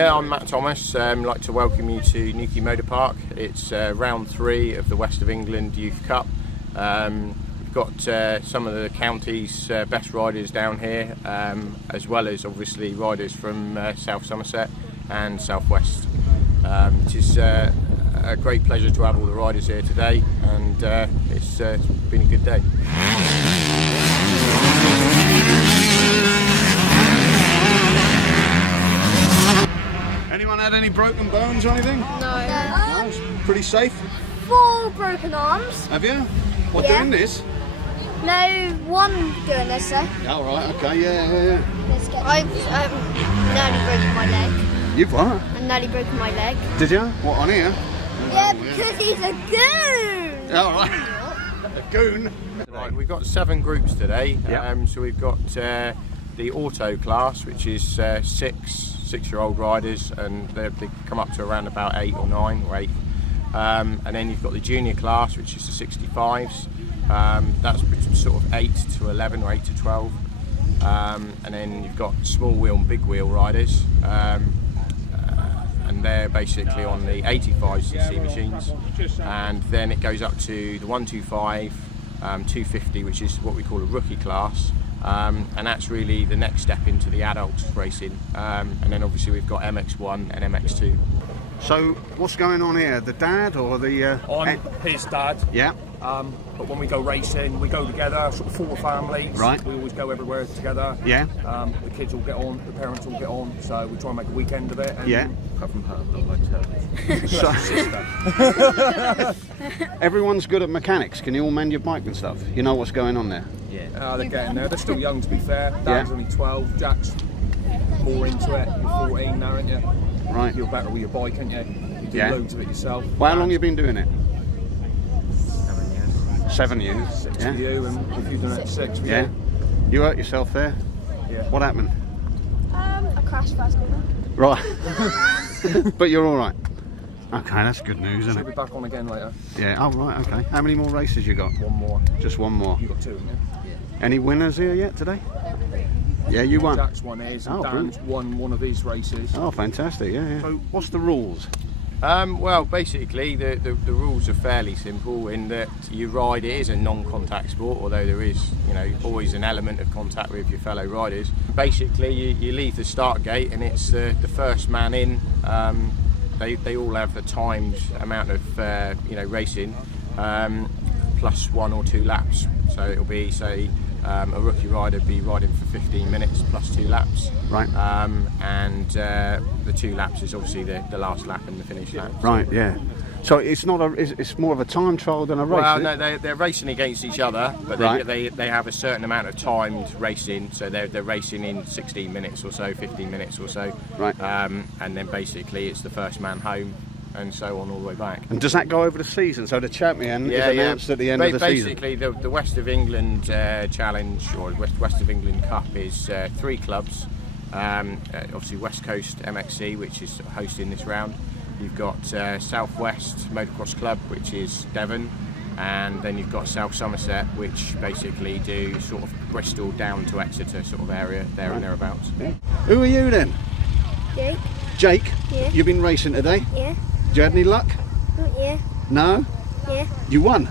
Hiya, I'm Matt Thomas. I'd like to welcome you to Newquay Motor Park. It's round 3 of the West of England Youth Cup. We've got some of the county's best riders down here, as well as obviously riders from South Somerset and South West. It is a great pleasure to have all the riders here today, and it's been a good day. Anyone had any broken bones or anything? No. No, it's pretty safe. 4 broken arms. Have you? What, Yeah. doing this? No, 1 doing this, sir. Oh, right, okay, yeah. Let's go. I've nearly broken my leg. You've what? I've nearly broken my leg. Did you? What, on here? Yeah, because he's a goon. Oh, right. A goon. Right, we've got 7 groups today. Yeah. So we've got the auto class, which is 6-year-old riders, and they come up to around about 8 or 9 or 8. And then you've got the junior class, which is the 65s. That's sort of 8 to 11 or 8 to 12. And then you've got small wheel and big wheel riders. And they're basically on the 85 cc machines, and then it goes up to the 125, 250, which is what we call a rookie class, and that's really the next step into the adults racing. And then obviously we've got MX1 and MX2. So, what's going on here? The dad or the... I'm his dad. Yeah. But when we go racing, we go together, sort of 4 families. Right. We always go everywhere together. Yeah. The kids all get on, the parents all get on, so we try and make a weekend of it. And Yeah. apart from her, I like her. So, everyone's good at mechanics. Can you all mend your bike and stuff? You know what's going on there? Yeah. They're getting there. They're still young, to be fair. Dad's Yeah. only 12. Jack's more into it. You're 14 now, aren't you? Right. You're better with your bike, aren't you? You do Yeah. loads of it yourself. Well, how long have you been doing it? 7 years. 7 years. 6 Yeah. for you, and if you've done it 6 for Yeah. you. You hurt yourself there? Yeah. What happened? I crashed first corner. Right. But you're all right. Okay, that's good news, isn't She'll be it? back on again later. Yeah. Oh, right. Okay. How many more races you got? 1 more. Just 1 more. You got 2, haven't you? Any winners here yet today? Yeah, you won. Jack's won his, and Oh, Dan's won one of his races. Oh, fantastic. Yeah. So, what's the rules? Well, basically the rules are fairly simple in that you ride. It is a non-contact sport, although there is, always an element of contact with your fellow riders. Basically, you leave the start gate, and it's the first man in. They all have a timed amount of racing, plus 1 or 2 laps. So it'll be, say, a rookie rider would be riding for 15 minutes plus 2 laps. Right. And the 2 laps is obviously the last lap and the finish lap. Right. Yeah. So it's not it's more of a time trial than a race. Well, is no, it? they're racing against each other, but Right. they have a certain amount of timed racing, so they're racing in 16 minutes or so, 15 minutes or so. Right. And then basically it's the first man home, and so on all the way back. And does that go over the season? So the champion is announced at the end of the season. Basically, the West of England Challenge, or West of England Cup, is 3 clubs. Obviously Westcoast MXC, which is hosting this round. You've got South West Motocross Club, which is Devon, and then you've got South Somerset, which basically do sort of Bristol down to Exeter sort of area, there and thereabouts. Yeah. Who are you then? Jake? Jake? Yeah. You've been racing today? Yeah. Did you have any luck? Not yet. No? Yeah. You won?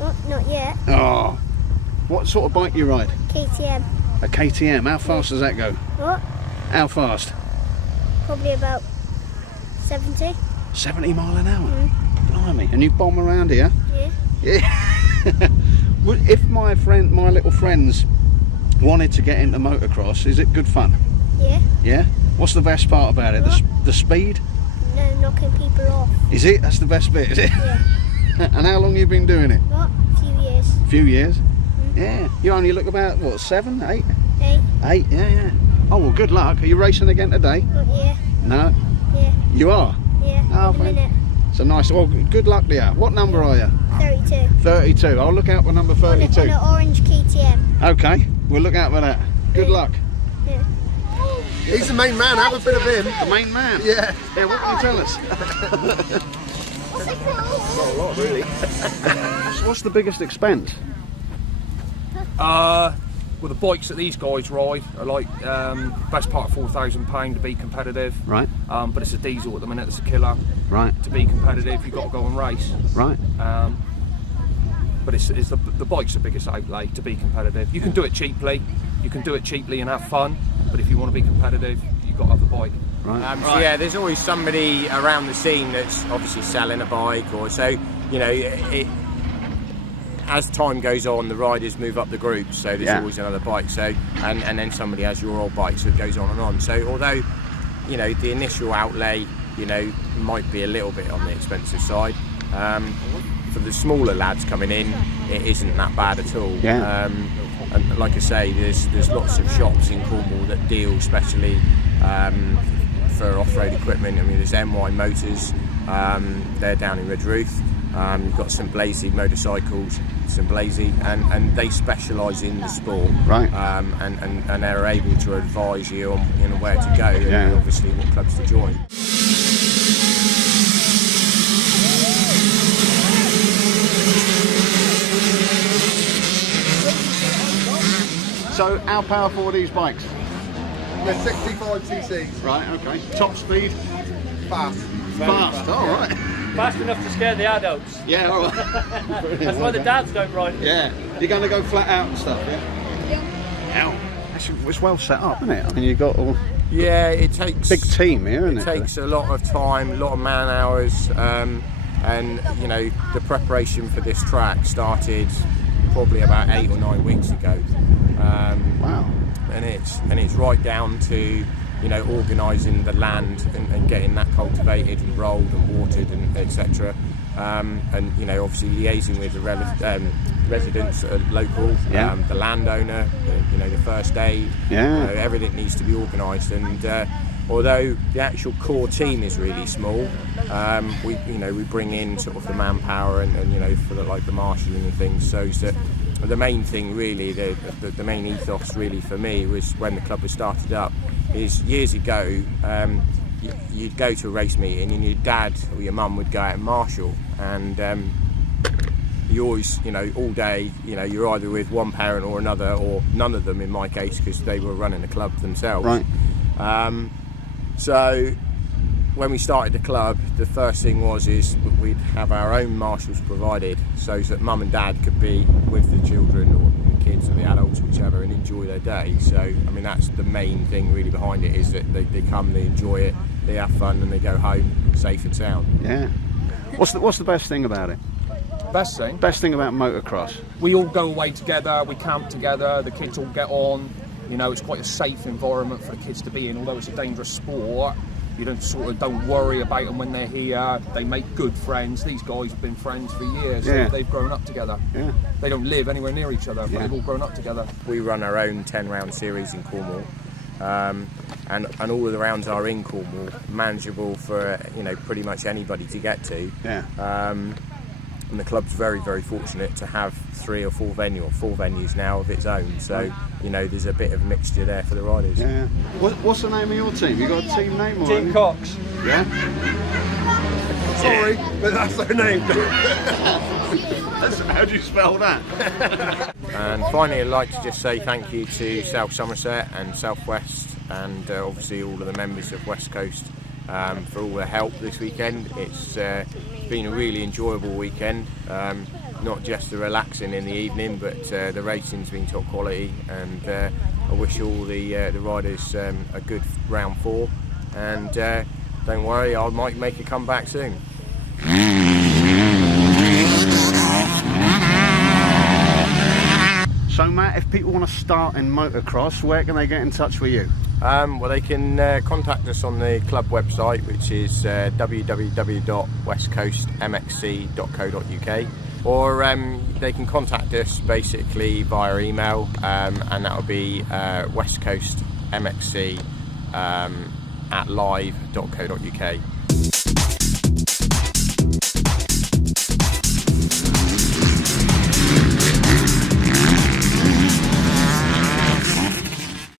Not yet. Oh. What sort of bike you ride? KTM. A KTM. How fast does that go? What? How fast? Probably about 70. 70 mile an hour? Blimey. And you bomb around here? Yeah. Yeah. If my little friends wanted to get into motocross, is it good fun? Yeah. Yeah? What's the best part about it? The speed? No, knocking people off. Is it? That's the best bit, is it? Yeah. And how long have you been doing it? What? A few years. A few years? Yeah. You only look about, what, 7, 8? 8. 8, yeah. Oh, well, good luck. Are you racing again today? Not yet. No? Yeah. You are? Yeah. Oh, in a minute. So nice. Well, good luck to you. What number are you? 32. 32. I'll look out for number 32. On an orange KTM. Okay, we'll look out for that. Good luck. Yeah. He's the main man, have a bit of him. The main man? Yeah. Yeah, what can you tell us? What's it called? Not a lot, really. What's the biggest expense? Well, the bikes that these guys ride are like best part of £4,000 to be competitive. Right. But it's a diesel at the minute. It's a killer. Right. To be competitive, you've got to go and race. Right. But it's the bike's the biggest outlay to be competitive. You can do it cheaply. You can do it cheaply and have fun. But if you want to be competitive, you've got to have the bike. Right. So yeah, there's always somebody around the scene that's obviously selling a bike, or so, you know, as time goes on, the riders move up the groups, so there's always another bike. So and then somebody has your old bike, so it goes on and on. So although, you know, the initial outlay, you know, might be a little bit on the expensive side, for the smaller lads coming in, it isn't that bad at all. Yeah. And like I say, there's lots of shops in Cornwall that deal specially for off-road equipment. I mean, there's NY Motors, they're down in Redruth. You've got St Blasey Motorcycles, St Blasey, and they specialise in the sport. Right. And they're able to advise you on, you know, where to go, and obviously what clubs to join. So how powerful are these bikes? They're 65 cc's. Right, okay. Top speed? Fast. Fast, all right. Fast enough to scare the adults. Yeah, all right. That's why the dads don't ride them. Yeah. You're going to go flat out and stuff, yeah? Yeah. It's well set up, isn't it? I mean, you've got all... Yeah, it takes... Big team here, isn't it? It takes a lot of time, a lot of man hours, and, you know, the preparation for this track started probably about 8 or 9 weeks ago. Wow. And it's right down to, you know, organising the land and getting that cultivated and rolled and watered and etc. And, you know, obviously liaising with the residents local, the landowner, you know, the first aid. Yeah. You know, everything needs to be organised. And although the actual core team is really small, we bring in sort of the manpower and you know, for the marshalling and things, so that the main thing really, the main ethos really for me was when the club was started up, is years ago you'd go to a race meeting and your dad or your mum would go out and marshal, and you always, you know, all day, you know, you're either with one parent or another, or none of them in my case, because they were running the club themselves. Right. So when we started the club, the first thing is we'd have our own marshals provided, so that mum and dad could be with the children or the kids or the adults, whichever, and enjoy their day. So I mean, that's the main thing really behind it, is that they come, they enjoy it, they have fun, and they go home safe and sound. Yeah. What's the best thing about it? Best thing? Best thing about motocross? We all go away together, we camp together, the kids all get on. You know, it's quite a safe environment for the kids to be in, although it's a dangerous sport. You don't worry about them when they're here. They make good friends. These guys have been friends for years. Yeah. They've grown up together. Yeah. They don't live anywhere near each other, but they've all grown up together. We run our own 10-round series in Cornwall, and all of the rounds are in Cornwall, manageable for, you know, pretty much anybody to get to. Yeah. And the club's very, very fortunate to have 3 or 4 venues now of its own. So, you know, there's a bit of mixture there for the riders. Yeah. What's the name of your team? You got a team name or? Team Cox. Yeah. Sorry, but that's their name. How do you spell that? And finally, I'd like to just say thank you to South Somerset and South West, and obviously all of the members of Westcoast for all their help this weekend. It's been a really enjoyable weekend, not just the relaxing in the evening, but the racing's been top quality, and I wish all the riders a good round 4, and don't worry, I might make a comeback soon. So Matt, if people want to start in motocross, where can they get in touch with you? Well, they can contact us on the club website, which is www.westcoastmxc.co.uk, or they can contact us basically via email, and that will be westcoastmxc@live.co.uk.